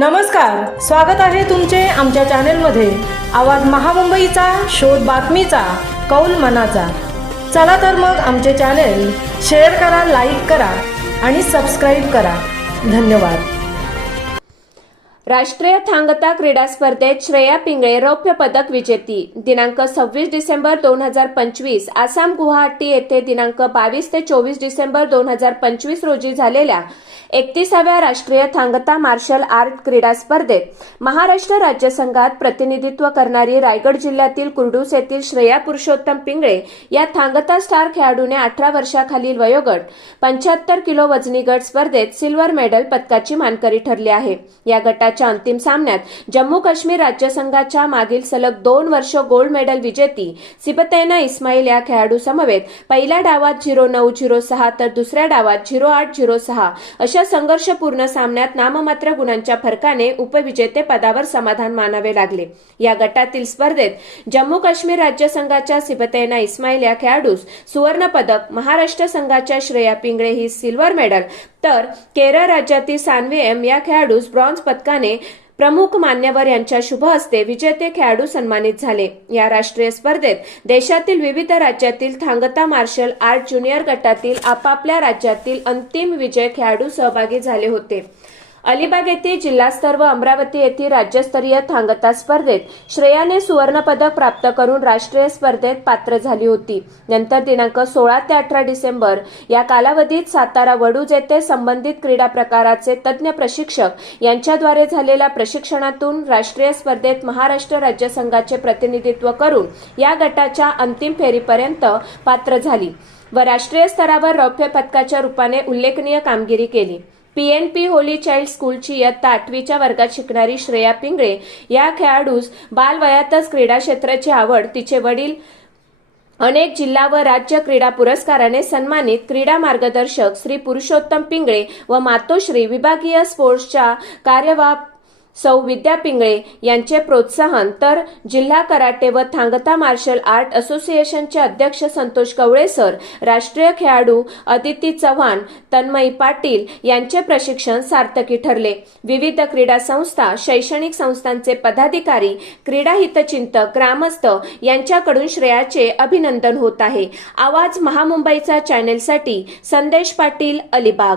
नमस्कार, स्वागत आहे तुमचे आमच्या चॅनेलमध्ये। आवाज महामुंबईचा, शोध बातमीचा, कौल मनाचा। चला तर मग आमचे चॅनेल शेअर करा, लाईक करा आणि सबस्क्राईब करा। धन्यवाद। राष्ट्रीय थांगता क्रीडा स्पर्धेत श्रेया पिंगळे रौप्य पदक विजेती। दिनांक 26 डिसेंबर 2025 आसाम गुवाहाटी येथे दिनांक 22 ते 24 डिसेंबर 2025 रोजी झालेल्या 31व्या राष्ट्रीय थांगता मार्शल आर्ट क्रीडा स्पर्धेत महाराष्ट्र राज्य संघात प्रतिनिधित्व करणारी रायगड जिल्ह्यातील कुर्डूस येथील श्रेया पुरुषोत्तम पिंगळे या थांगता स्टार खेळाडूने 18 वर्षाखालील वयोगट 75 किलो वजनी गट स्पर्धेत सिल्वर मेडल पदकाची मानकरी ठरली आहे। या गटाच्या अंतिम सामन्यात जम्मू काश्मीर राज्य संघाच्या मागील सलग 2 वर्ष गोल्ड मेडल विजेती सिबतैना इस्माईल या खेळाडू समवेत पहिल्या डावात 0-9-0-6 तर दुसऱ्या डावात 0-8-0-6 अशा संघर्षपूर्ण सामन्यात नाममात्र गुणांच्या फरकाने उपविजेते पदावर समाधान मानावे लागले। या गटातील स्पर्धेत जम्मू काश्मीर राज्य संघाच्या सिबतैना इस्माईल या खेळाडूस सुवर्ण पदक, महाराष्ट्र संघाच्या श्रेया पिंगळे ही सिल्वर मेडल तर केरळ राज्यातील सान्वी एम या खेळाडूस ब्रॉन्झ पदकाने प्रमुख मान्यवर यांच्या शुभ हस्ते विजेते खेळाडू सन्मानित झाले। या राष्ट्रीय स्पर्धेत देशातील विविध राज्यातील थांगता मार्शल आर्ट ज्युनियर गटातील आपापल्या राज्यातील अंतिम विजय खेळाडू सहभागी झाले होते। अलिबाग येथे जिल्हास्तर व अमरावती येथील राज्यस्तरीय थांगता स्पर्धेत श्रेयाने सुवर्ण पदक प्राप्त करून राष्ट्रीय स्पर्धेत पात्र झाली होती। नंतर दिनांक 16 ते 18 डिसेंबर या कालावधीत सातारा वडूज येथे संबंधित क्रीडा प्रकाराचे तज्ञ प्रशिक्षक यांच्याद्वारे झालेल्या प्रशिक्षणातून राष्ट्रीय स्पर्धेत महाराष्ट्र राज्य संघाचे प्रतिनिधित्व करून या गटाच्या अंतिम फेरीपर्यंत पात्र झाली व राष्ट्रीय स्तरावर रौप्य पदकाच्या रूपाने उल्लेखनीय कामगिरी केली। PNP होली चाइल्ड स्कूलची इयत्ता 8वीच्या वर्गात शिकणारी श्रेया पिंगळे या खेळाडूस बालवयातच क्रीडा क्षेत्राची आवड, तिचे वडील अनेक जिल्हा व राज्य क्रीडा पुरस्काराने सन्मानित क्रीडा मार्गदर्शक श्री पुरुषोत्तम पिंगळे व मातोश्री विभागीय स्पोर्ट्सच्या कार्यवाह सौ विद्या पिंगळे यांचे प्रोत्साहन तर जिल्हा कराटे व थांगता मार्शल आर्ट असोसिएशनचे अध्यक्ष संतोष कवळे सर, राष्ट्रीय खेळाडू अदिती चव्हाण, तन्मयी पाटील यांचे प्रशिक्षण सार्थकी ठरले। विविध क्रीडा संस्था, शैक्षणिक संस्थांचे पदाधिकारी, क्रीडा हितचिंतक, ग्रामस्थ यांच्याकडून श्रेयाचे अभिनंदन होत आहे। आवाज महामुंबईचा चॅनेलसाठी संदेश पाटील, अलिबाग।